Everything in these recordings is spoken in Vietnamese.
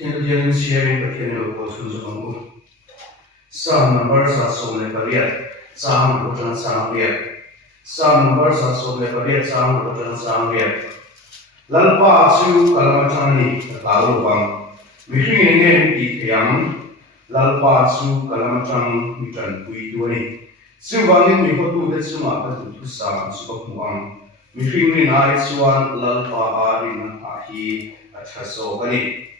Thiên Thiên sharing và thiên lộ của chúng ta cũng Psalm number sa som le pariat Psalm của chúng Psalm Việt Psalm number sa som le pariat Psalm của chúng Psalm Việt lalpa chu kalamachani talu bang mihring ngen ti thiam lalpa chu kalamachang mitan pui tuani chu wangin mi hotu de chuma ka tu sa chu ko muang mihring ni nai chuan lalpa arin a hi a thaso kani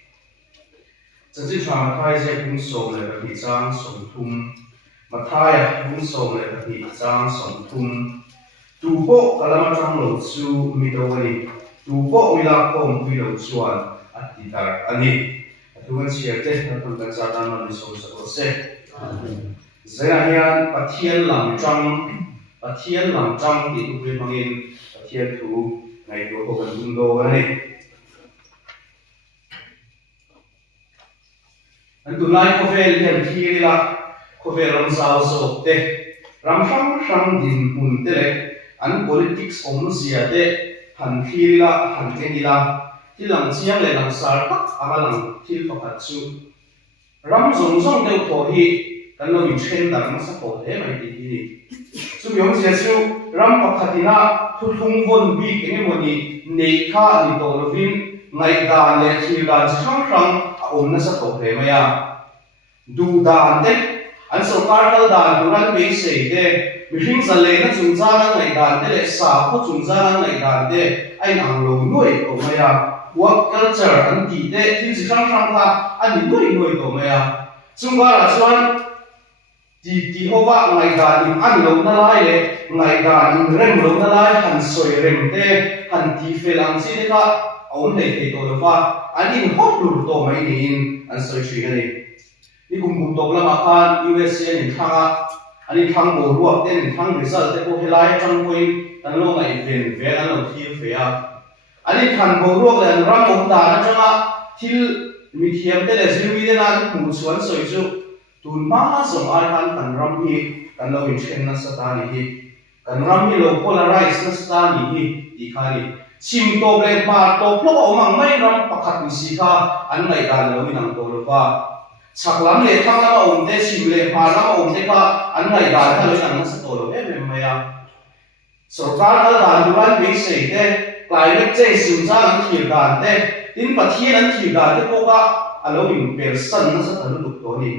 chân chính phàm thai sẽ cũng sầu lại bị trang sầu thum mà thai cũng sầu lại bị trang sầu thum tu bộ cả làm trang lột su mi đâu vậy tu bộ mi la công mi lột suan at đi tar ani tu kan share te na tu kan sa tan na so so se zai hian pathian lam trang ti tu pri mangin pathian thu ngai do ko kan dum do ani anh tụi lai có về liền khi là có về làm sao số thế làm sang din bún thế này anh politics ông gì thế hành khi là hành cái gì là thì làm chiang lại làm sao tắc à làm thì có hạt chú làm giống đều có hi anh nói chuyện đằng nó sẽ có thế này thì gì chú giống gì chú làm bác hạt na thu thung vốn bị cái này gì nei kha đi tổ lo vin ngày đàn lệ khi đàn sang nó sẽ có thế mà ya du đàn đấy anh sau cả đầu đàn du đàn bị sấy đấy mình giờ lấy nó chúng ta là ngày đàn đấy sao có chúng ta là ngày đàn đấy anh ăn lâu nuôi có mà ya work culture anh đi đấy thì chỉ sang ta anh nuôi có mà ya chúng ta là chuyện thì hoa ngày đàn ăn lâu nó lại đấy ngày đàn rèm lâu nó lại hành soi rèm đấy hành thì phải làm gì đấy cả ông này thì tôi là anh đi hot lụt tổ máy nhìn anh soi chuyện này đi cùng tổ là mà can USA nhìn thang anh đi thang bộ ruột tên thang result tên cô helai trong quên anh lo ngày về anh lo thi về anh đi thang bộ ruột là ram ông ta nó cho thi mi thiam tên là zero mi tên là cũng muốn soi chu tuần ba giống ai han thằng ram hi anh lo in chen na sata ni hi anh ram hi lo polarize na sata ni hi đi khai chim to ble pa to plo o mang mai ram pakhat ni si kha an ngai dan lo inang to lo pa chaklam le thang la om te chim le pa la om te kha an ngai dan kha lo inang sa to lo em mai ya sarkar al dan duran be sei te climate change sim cha an thir dan te tin pathian an thir dan te ko ka alo in per san na sa thal lu to ni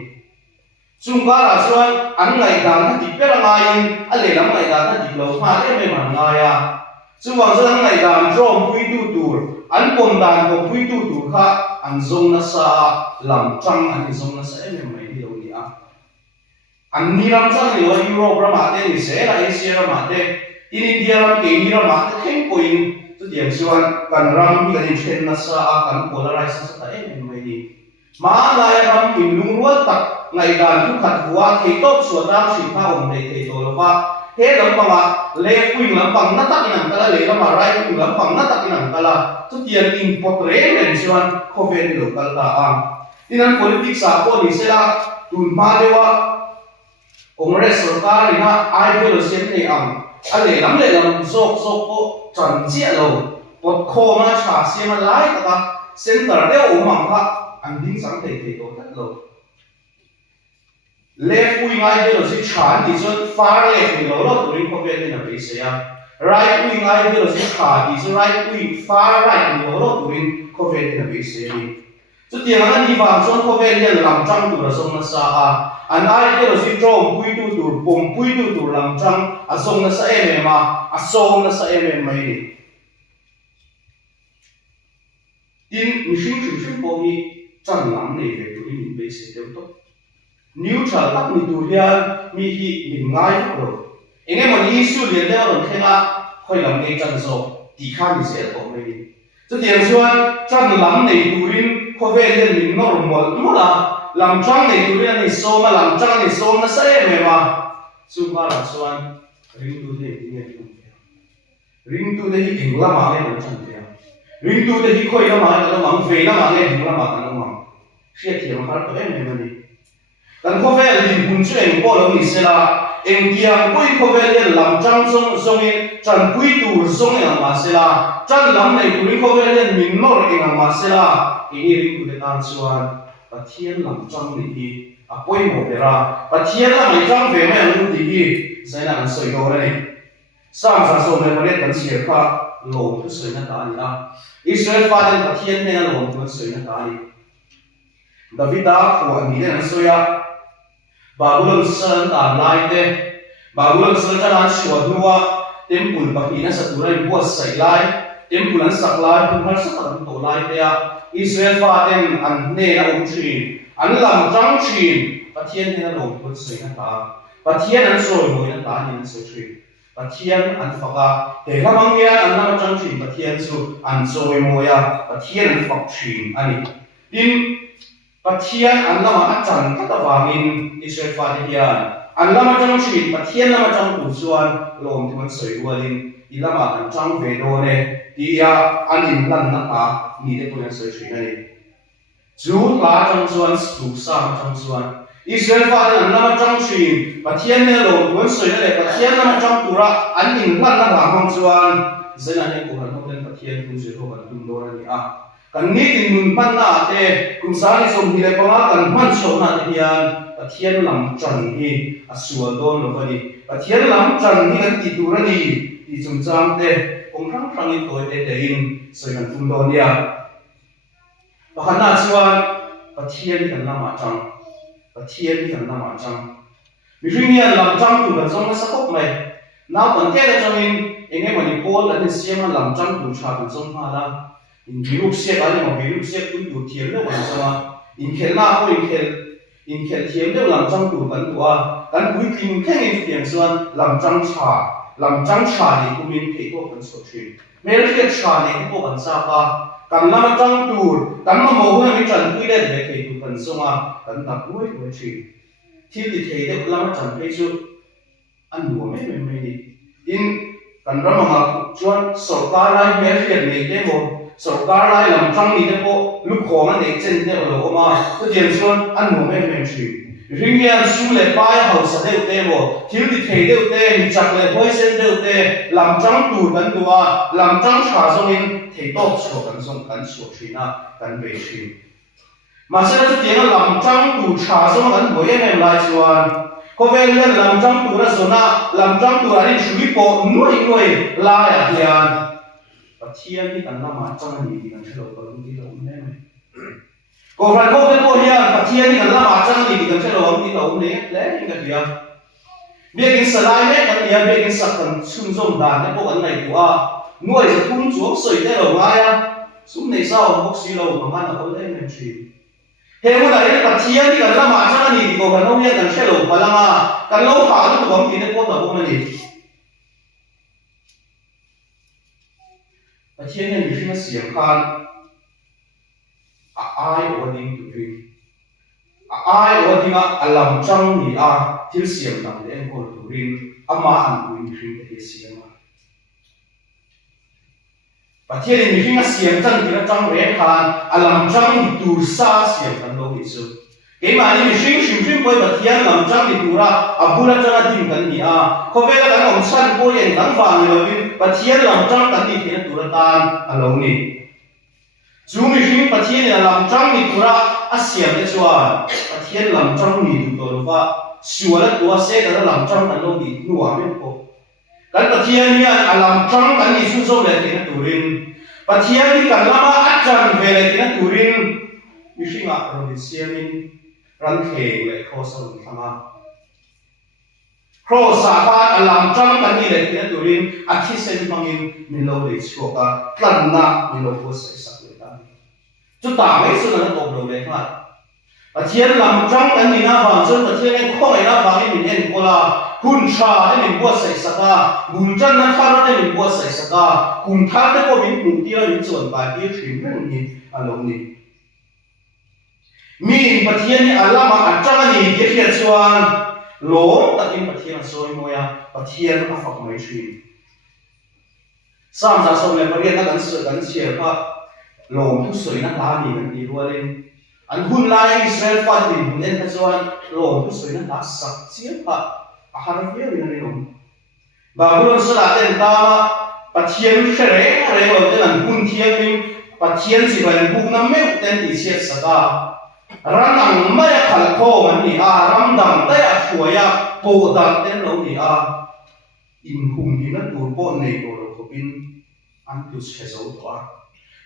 chunga la chuan an ngai dan ha ti pe la ngai a le lam ngai dan ha ti lo ma te me man ngai ya chú vàng cho thằng này đàn drum pui tu tur, anh còn đàn có pui tu tur khác, anh dùng nó sa làm trăng anh dùng nó sa em mấy điều gì à, anh đi làm trăng thì ở Europe làm mà thế thì sẽ là Asia làm mà thế, in India làm cái làm mà thế khen coin, chú điểm chú anh cần làm cái gì trên nó sa cần polarize sa em mấy gì, mà lại làm hình lung ruột tắc ngày đàn chú khát vua thì tốt số đang sinh ra ổn định thì tôi là thế lắm mà left wing lắm bằng nó tắc inang kala le lắm mà right wing lắm bằng nó tắc inang kala chút tiền import revention cover local ta am inan politics a policy la tun ma dewa congress sarkar ina ideology ne am ale lam zok ko chan chia lo pot kho ma cha sia ma lai ta center de o mang kha an ding sang te to tat lo left wing ideology chan thì cho far left thì lo lo turin ko ve na be se ya right wing ideology chan thì cho right wing far right thì lo lo turin ko ve na be se ni cho tiền anh đi vào cho ko ve liền làm trăng tu là song na sa an ideology trom pui tu tur pom pui tu tur làm trăng a song na sa em ma a song na sa em mai ni tin mi shin po hi chang lam nei ve turin be se te to neutral tắc mi tu hian mi hi min ngai rồi anh em mình issue liền theo lần khen là khơi làm nghe chân số thì khang thì sẽ có mấy đi cho tiền xuân chân lắm này tu in có vẻ như mình nó một là làm trăng này tu in này số mà làm trăng này số nó sẽ mày mà xung quanh là xuân ring tu thế thì nghe không ring tu thế thì đỉnh lắm mà nghe nó chẳng thế ring tu thế thì khơi lắm mà nó mắng về lắm mà nghe đỉnh lắm mà nó mắng sẽ thì nó phát có em này mà đi kan kho vel din hun chu eng ko lo ni sela eng kiam pui kho vel yen lam chang song song in chan pui tur song eng ma sela chan lam nei pui kho vel yen min nor eng ma sela ini ring ku de tan chuan pathian lam chang ni hi apoi mo pera pathian lam ai chang ve me lu ti hi zaina an soi do ni sam sa so me pare kan siar kha lo thu soi na ta ni a Israel fadan pathian ne na lo thu soi na ta ni Davida ko ani ne an soya Babylon san ta lai te Babylon san ta an shwa nuwa temple pakina sa turai buat sai lai temple an sak lai pun har sa ta to lai te a Israel fadan an ne na thin an lam chang thin pathian ne na lo thu soi na ta pathian an soi mo na ta ni an soi thin pathian an faka he lamang ya an lam chang thin pathian chu an soi mo ya pathian an fak thin ani in pathian an lama achan kata wangin Israel fadan hian an lama chang thin pathian lama chang tu chuan lom thiman soi rualin ilama an chang ve do ne tia an in lan na ta ni de pun soi thin ani chu la chang chuan tu sa chang chuan Israel fadan an lama chang thin pathian ne lo tuan soi na le pathian lama chang tura an in lan na ta hong chuan zena ne ko han hong pathian tu je ho ban tum do ani a kan ni tin nun pan na te kum sa ni som hi le panga kan man so na te hian pathian lam chan hi asua don lo ani pathian lam chan hi kan ti tu ra ni ti chung chang te ong rang rang in toy te in soi kan tum do nia pakhan na chuan pathian kan lama chang pathian kan lama chang mi ringian lam chang tu kan zong sa kop mai na kan te da chang in enge mani pol an siam lam chang tu cha kan zong ha la in biruk siak ani ma biruk siak pun tu thiam le wan sama in khel na ko in khel thiam le lam chang tu kan tua kan pui kim theng in thiam chuan lam chang cha ni kumin thei to kan so thin mel khiat cha ni ko kan sa ka kan lam chang tu kan ma mo hu mi chan pui le ve thei tu kan songa kan ta pui ko thi thi ti thei de lam chan phei chu an nu me ni in kan rama chuan sarkar lai mel khiat nei te mo sarkar lai lam chang ni te ko lu khong an nei chen te lo ma to diam chuan an nu me thi ringian su le pai hau sa deu te mo thil ti thei deu te mi chak le hoi sen deu te lam chang tu kan tua lam chang cha zong in thei to so kan zong kan so thina kan be thin ma se na tiang lam chang tu cha zong kan hoi em lai chuan ko vel len lam chang tu ra sona lam chang tu ani shui po noi la ya hian pathian ni kan lama chang ni kan thelo ko ni lo ne ko ran ko be ko hian pathian ni kan lama chang ni kan thelo ni lo ne le ni ka dia be kin salai ne kan dia be kin sak kan chun zom da ne ko kan nai tua nuai sa thun chuak soi te lo nga ya sum nei sa o bok si lo ma na ko le ne chi he mo da ne pathian ni kan lama chang ni ko kan no hian kan thelo palanga kan lo ha lu ko mi ne ko ta bo ni pathian ne mi hring siam khan ai oding tu ri ai oding a alam chang ni a thil siam dang le ko tu rin ama an tu mi hring te siam a pathian ne mi hring siam chan ti na chang re khan alam chang tu sa siam kan lo hi chu ke ma ni mi hring poi pathian lam chang ni tu ra abula chang din kan ni a ko vela kan om san ko yen kan fa ni lo bin pathian lam chang kan ni the tu ra tan alo ni chu mi hring pathian lam chang ni tu ra a siam le chuan pathian lam chang ni tu to lo fa suala tua se ka lam chang kan lo ni nuwa men ko kan pathian ni alam chang kan ni su so le the tu rin pathian ni kan lama achan ve le the tu rin mi hring a ro ni siamin ran kheng le cross on thanga cross a pa alam chang kan ni le the tu rin a thi sen mangin ni lo le choka tlan na ni lo ko sai sak le ta chu ta mai su na to lo le ha pathian lam chang kan ni na wang chon pathian en khong ai na wang ni en kola kun cha ni bo sai saka gun chan na kha na ni bo sai saka kun tha te ko min mu ti ni chon ba ti thim men ni along ni mi pathian ni alama achanga ni ye khia chuan lo takin pathian soi moya pathian a fak mai thin sam za som le parian na kan su kan chia kha lom thu soi na ta ni kan ti rualin an hun lai Israel fa din hun en chuan lom tu soina na sak chiam pa a har via rin rin Babylon sala ten ta pathian shere re lo ten an hun thiam ning pathian si ban buk na meu ten ti siat saka ranang mai khal kho man ni a ram dam ta ya chuaya po dam ten lo ni a in hum ni na tur po nei to lo khopin an tu se zo to a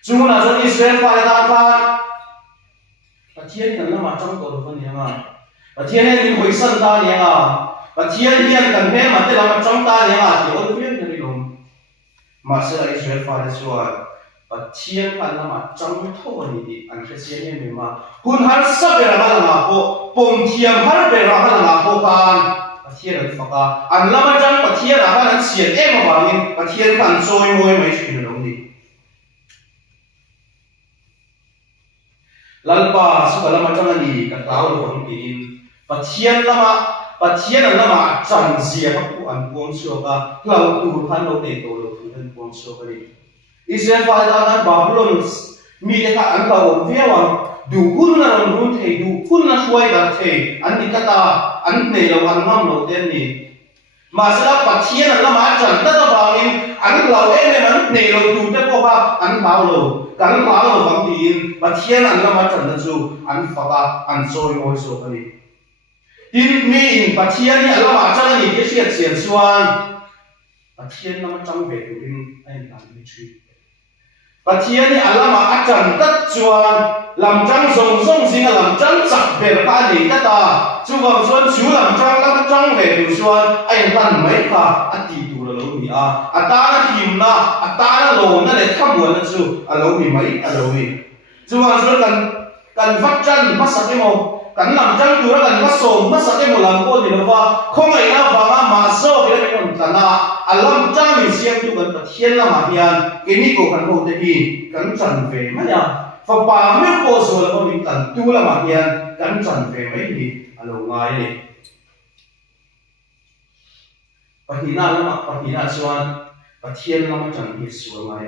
chuna zo Israel fa da ka pathian kan lama chang to lo ni ma pathian ni hoi san ta ni a pathian hian kan me ma te lama chang ta ni a ti ol vien ni lo ma se Israel fa da chuan pathian kan lama chang tho ni di an se sia ni ma hun har sa be ra ma po pom thiam har be ra ma po kan pathian an faka an lama chang pathian a kan sian em ma ni pathian kan choi moi mai chin lo ni lalpa su lama chang ani ka tao lo hong tin pathian an lama chan sia ku an puang chu ka lau tu khan lo te to lo thu an puang chu ka ni Israel fa ta na Babylon mi de ka an ka wo via wa du hun na ron thei du hun na suai da thei an ni ka ta an nei lo an ngam lo ten ni ma sa pathian an lama chan ta ta ba in an lo em an nei lo tu te ko ba an bao lo kan bao lo bang tin pathian an lama chan na chu an fa ka an choi moi so ka ni tin mi in pathian ni alama chan ni ke siat sian chuan pathian lama chang ve tu in ai ta ni chui pathian ni alama acan tat chuan lam chang song song singa lam chang chak ber ka ni ta ta chu wang chuan chu lam chang ve tu chuan ai lan mai kha ati tu lo ni a ata na him na ata na lo na le kham wa na chu a lo ni mai a lo ni chu wang chuan kan vat chan ma sa ke mo kan lam chang tu ra kan ma som ma sa ke mo lam ko ni lo wa khong ai na wa ma ma so ke le kon ta na alam chang ni siam tu kan pathian la ma hian ke ni ko kan ho te hi kan chan ve ma ya fa pa me ko so la ko ni kan tu la ma hian kan chan ve mai ni alo ngai ni pahina chuan pathian la ma chan hi su ngai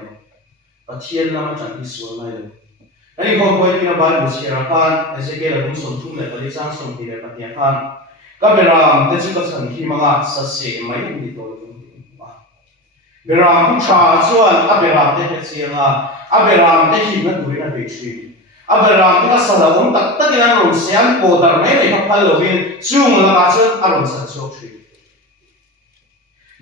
pathian la ma chan hi su ngai ani ko ko ni na ba mu sira kan Ezekiel la som thum le ka li sang som ti le pathian kan ka beram te chu ka chan hi ma nga sa se mai ni to Beram cha chuan aberam te he chianga aberam te hi na tuina be chi aberam te ka sala om tak tak ina ro sian ko dar mai nei ka phal lovin chung la ma chuan aron sa chok chi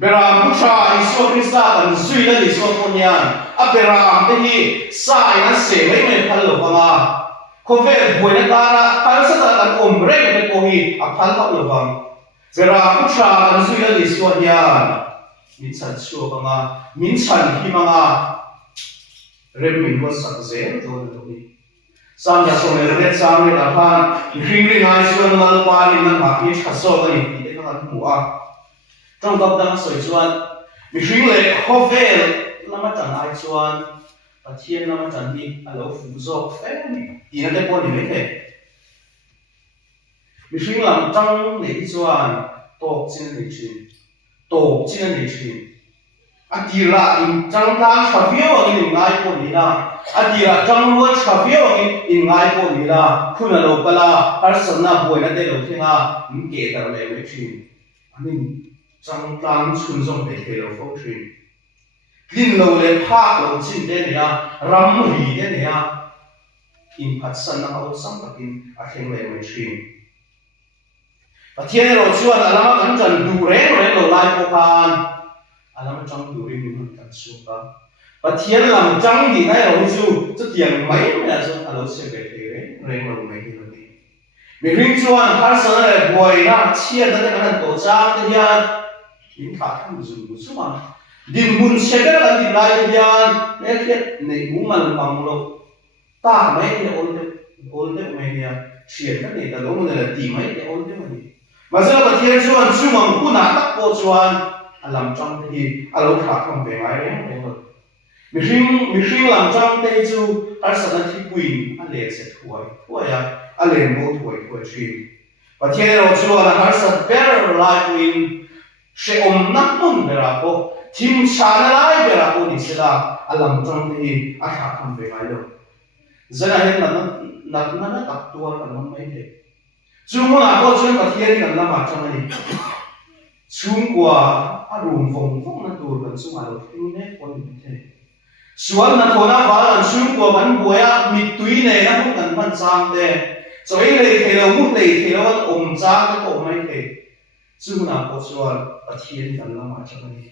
Beram cha iso krista kan zui la ni so konyan aberam te hi sa ina se mai mai phal lo banga ko ve boina dara par sa ta kan om re me ko hi a phal ka lo bang Beram cha kan zui la ni so yan min chan chu banga min chan hi manga rem min ko sak zel do do ni sam ya so me re sam ni da phan ring ring ai chuan mal pa ni na ma ki tha so ga ni ti ka mu a trong gap dang soi chuan mi ring le khovel lama chang ai chuan pathian lama chan ni alo fu zo fe ni ti na te po ni me the mi ring lam chang le chuan tok chin ni chin tổ chức này thì anh đi ra in trong ta chả biết anh in ngay của你啦anh đi ra trong luôn chả biết anh in ngay của你啦คุณน่ะรู้ปะล่ะhar san na boy na de lo thenga in ke tar le me chin anh in trong tang chun zong pe ke lo fo chin kin lo le pha lo chin de ne ram ri de ne in phat san na ho sam takin a theng le me chin pathian ro chuan alama kan chan du re lo lai ko kan alama chang du ri min kan su ka pathian lam chang ni nai ro chu tiang mai me chu alo se be re lo mai hi lo ni mi ring chuan har san le boy na chian na kan to chang te hian in kha tham zu chu ma din mun se be kan din lai te hian le khet nei mu man pang lo ta mai ne ol de mai ya chian ka nei ta lo mun la ti mai te ol de mai mà giờ có thiên chuan chú mong khu nát tắc bộ chuan làm trong thì alo khá không về ngay đấy mình riêng làm trong đây chú har san thi quỳnh anh lệ sẽ thuai à anh lệ mua thuai chuyện và thiên rồi chuan har san better life quỳnh sẽ nát luôn về ra cô team chán lại về ra cô đi sẽ là làm trong thì anh khá không về ngay đâu giờ này nát nát tập tua kan lam mai he chung na ko chung pathian kan lama chang ani chung kwa arum vong vong na tur kan chung alo thing ne kon the suan na thona wa an chung kwa ban boya mi tui ne na hu kan man chang te choi le thelo mu le thelo om chang na ko mai the chung na ko suan pathian kan lama chang ani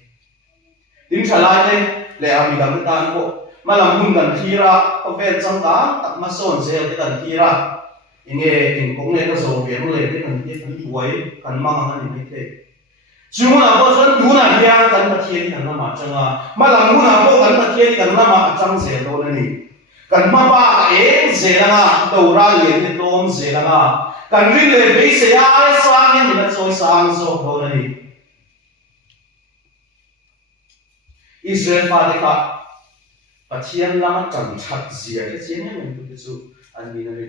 ding chalai ne le ami dam tan ko malam hun kan thira ko vel chang ta tak ma son se te kan thira inge in kong le ka so ve mu le te kan te kan tuai kan ma nga ni mai te chung na ko son du na hia kan pathian kan lama changa malam hun na ko kan pathian kan lama chang se do na ni kan ma ba e se la nga do ra le te tom se la nga kan ri le be se ya sa ni na choi sang so do na ni Israel fa de ka pathian lama chang chat zia ke chen ne men tu chu an ni na le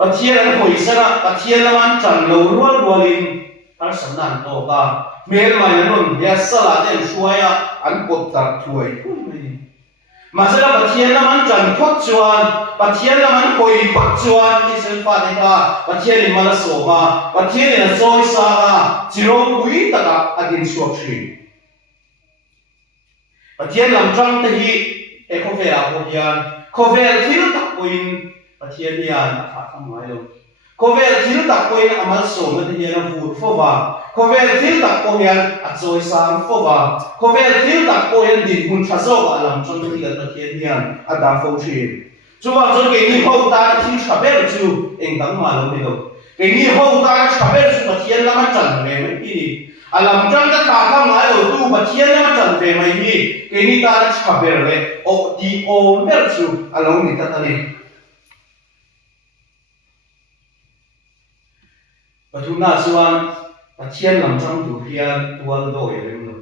pathian an hoi sana pathian lama chang lo rual rualin ar sam nan to ka mel mai na non ya sala den shuaya an kot ta thuai ku mai ma sala pathian lama chang phot chuan pathian lama hoi phot chuan Israel fa de ka pathian ni mala so ma pathian ni na soi sa ma chiro pui ta ka agin suak thrin pathian lam chang te hi e ko ve a ko hian ko vel thil tak poin pathian hian a tha tham mai lo ko vel thil tak poin amal so na te hian a vur fo wa ko vel thil tak po hian a choi sang fo wa ko vel thil tak po hian din hun tha zo a lam chang te hi pathian hian a da fo thrin chu wa zo ke ni ho ta thil thaber chu eng dang ma lo ni lo ke ni ho ta thaber chu pathian lama chan me mai pi alam chang ta ta tham mai lo tu pathian lama chan ve mai hi ke ni ta thaber le o ti o mer chu alo ni ta ta ni patuna chuan pathian lam chang tu hian tual do e rem lo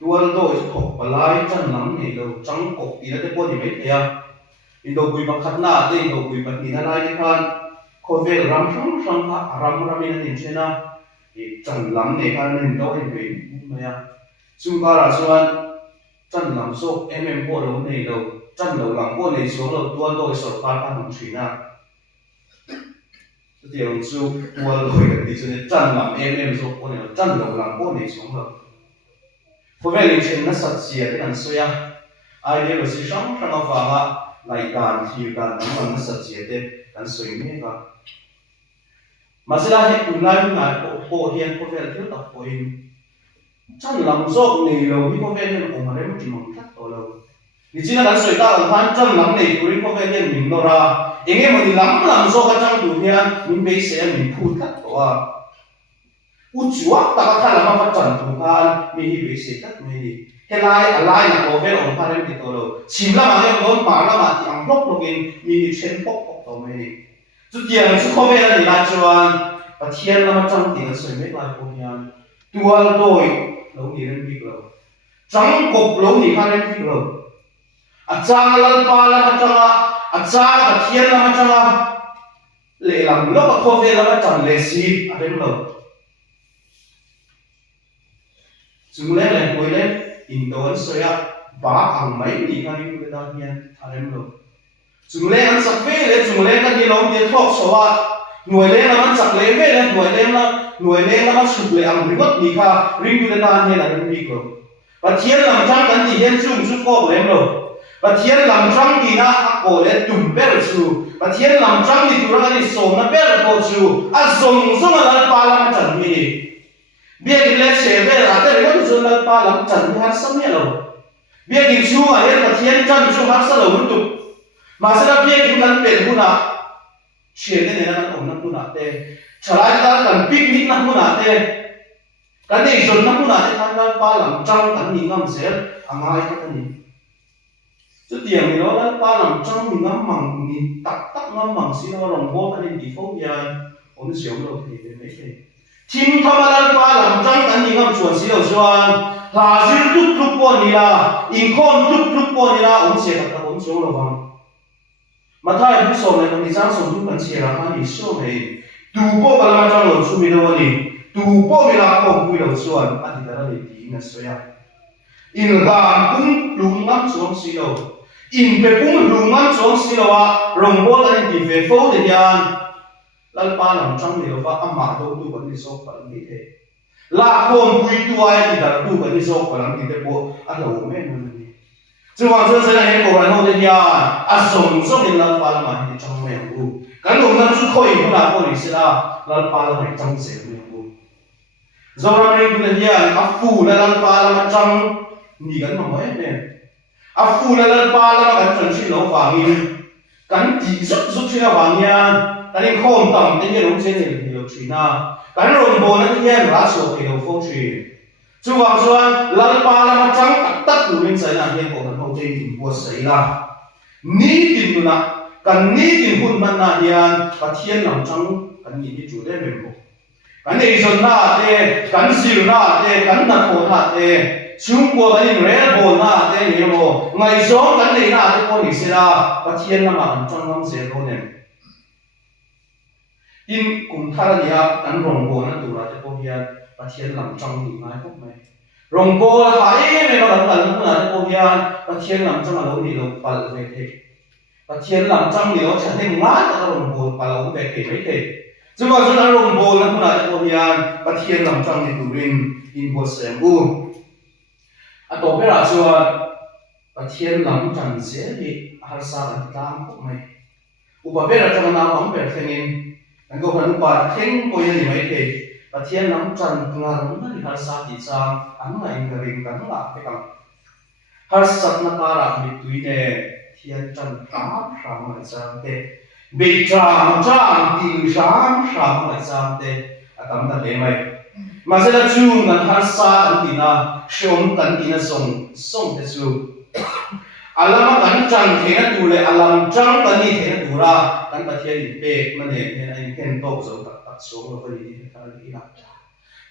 tual do chu thok palai chan lam nei lo chang kok ti na te po ni mai thea indo bui pakhat na te indo bui pat ni na lai ni khan ko vel ram thang ka ram in tin chena e chan lam nei khan nin do e ve ma ya chung ka ra chuan chan lam so po lo nei lo chan lo lam po nei so lo tual do so ka ka hum thina điều chu tual do e ti chu chan lam so po nei chan lo lam po nei so lo ko vel ni chen na sat sia te kan so ya ai de lo si shang a fa nga lai dan thi dan man na sat sia te kan soi me ka masila he tunai na ko hian ko vel thil tak po in chan lam zok nei lo ni ko vel ni ko ma rem ti mong thak to lo ni china kan soi ta han chan lam nei turin ko vel ni min no ra enge mo ni lam zo ka chang tu hian min be se min phu thak to a u chuak ta ka khala ma fa chan tu khan mi hi be se tak me ni helai alai na ko vel on pharem ti to lo chim la ma ne on pa la ma ti ang lok lokin mi ni chen pok pok to me ni chu tiang chu ko vel ni la chuan pathian lama chang ti ka soi me lai ko hian tual doi lo ni ren bi lo chang kop lo ni kha ren bi lo a chang lal pa la ma changa a chang pathian lama changa le lam lo ka ko vel lama chang le si a ren lo chung le le koi le in don soya ba ang mai ni kha ri ku da hian a ren lo chung le an sak ve le chung le ka ni lo ti thok so wa nuôi lên làมันสักเล่เว้เลยnuôi lên làมันสุกเลยอังริบนี่ค่ะริบอยู่ในตาเนี่ยนะริบนี่ก็ปัจเจียนลำช่างกันที่เห็นชุ่มสุกก็เล่นเลยปัจเจียนลำช่างที่น่าโกเลยตุ่มเบลชูปัจเจียนลำช่างที่ตัวนั้นที่ส่งน่ะเบลโกชูอ่ะส่งอะไรปาลำจันมีเบี้ยกินเล็กเสียเบลอะไรก็จะส่งอะไรปาลำจันที่ฮัสเมียเราเบี้ยกินชูอะไรปัจเจียนจันชูฮัสเราหุ่นตุมาสระเบี้ยกินกันเป็นหุ่นอ่ะเชื่อได้เนี่ยนะผมนั่งพูดอะไรฉลาดตากันปิกนิกนั่งพูดอะไรกันเนี่ยจนนั่งพูดอะไรท่านก็ป้าหลังจังกันมีงำเสียอ่างไงกันนี่จุดเดียวนี่เราแล้วป้าหลังจังมีงำมังมีตักงำมังสิเราลองบอกกันในดีฟอลต์ยันผมเสียวเราที่เป็นไม่ใช่ทีมทำอะไรป้าหลังจังกันมีงำชวนสิเราชวนหาซื้อทุกปนนี่ละอินคอมทุกปนนี่ละผมเสียกับผมเสียวเราฟังมาถ้าผู้สอนในการที่สร้างสมดุลกันเชียร์ให้อิสโซเฮดูโป้กันมาจังหลงชูมิโดนี่ดูโป้เวลาคงคุยเราส่วนอธิการเลยดีนะสวยอินดากุ้งลุงน้ำสวมสีเรา in pe pung lungan chuang silowa rongbol an ti ve fo de yan lalpa lam chang ni wa ama do tu kan ni sok pal ni the la khom pui tu ai ti da tu kan ni sok pal ni te po a lo me man ni chuang chuan sa he ko ran ho de yan a som sok in lalpa lam ma ni chang me u kan lo na chu khoi hu na ko ni sila lalpa lam mai chang se me u zora ri tu de yan a fu la lalpa lam chang ni kan ma mai ne a fu la lalpa lam kan chan chi lo fa ngi kan ti zuk zuk chi na wang yan kan in khom tam te ye long chen ni lo chi na kan ron bo na ye ra so ke lo fo chi chu wang chuan lalpa lam chang tak tak tu min sai na he ko kan ho te in bo sai la ni tin tu na kan ni tin hun man na yan pathian lam chang kan ni chu de me bo kan ei zon na te kan zir na te kan na ko na te chung ko kan in re bo na te ni mo ngai zong kan nei na te ko ni sila pathian lam an chang lam se ro ne in kum thar nia kan rong bo na tu ra te ko hian pathian lam chang ni ngai ko mai rong bo ha e me lo kan na te ko hian pathian lam chang lo ni lo pal ve the pathian lam chang ni lo chan he nga ta rong bo pal lo ve the mai the chu ma chu na rong bo na te ko hian pathian lam chang ni tu rin in bo se bu a to pe ra chuan pathian lam chang se ni har sa kan tam ko mai u ba be ra chang na bang pe thengin anh có phần quả khen coi như mấy thế và thiên nắm trần nga đúng là har sa thì sang anh này người mình gắn lại cái cầm har sát na ta ra bị tùy nè thiên trần tám sang lại sang thế bị tràng tình sang lại sang thế à cầm ta để mày mà sẽ là chung gần har sa anh tin na sông anh tin na sông thế chung alam kan chang the na tu le alam chang kan ni the na tu ra kan pa thia pe man ne ne ai ken to zo tak tak so lo ko ni ka ni na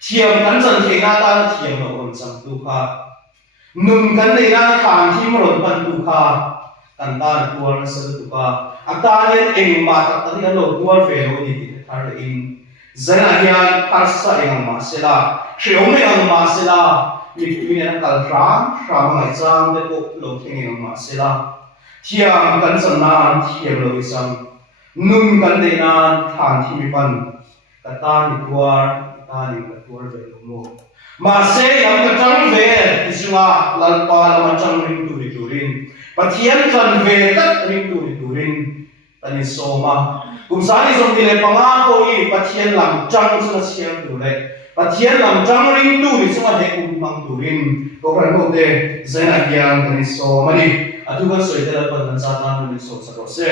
thiam kan chan the na ta thiam lo on sam tu kha nung kan nei na khan thi mo ron pan tu kha kan ta tu na sa tu kha ata ne eng ma tak ta ni lo tu ve lo ni ti thar le in zana hian par sa eng ma se la sheu me ang ma se laมีคุยเนี่ยกัลร้างรำหายจางเด็กโลกที่เงี้ยมาเสียละเที่ยงกันสนานเที่ยงเลยสังนุ่งกันได้นานทานที่มีปันกตาหนิตัวตาหนิตัวเวลโมมาเสียยังกระจังเวที่สุราลันปาลมาจังริงตุริตุรินปะเทียนจันเวตัดริงตุริตุรินตอนนี้โซมากุมสานิสมดีเลยปังอาโกอีปะเทียนหลังจังสุดเสียงดูเลยปะเทียนหลังจังริงตุริสุมาเด็กกุมบังตุรินก็กันพวกเด็กเซนักยังตอนนี้โซมาดิอาทุกคนสวยแต่ละคนนั้นสามารถมีโซสักคนเสีย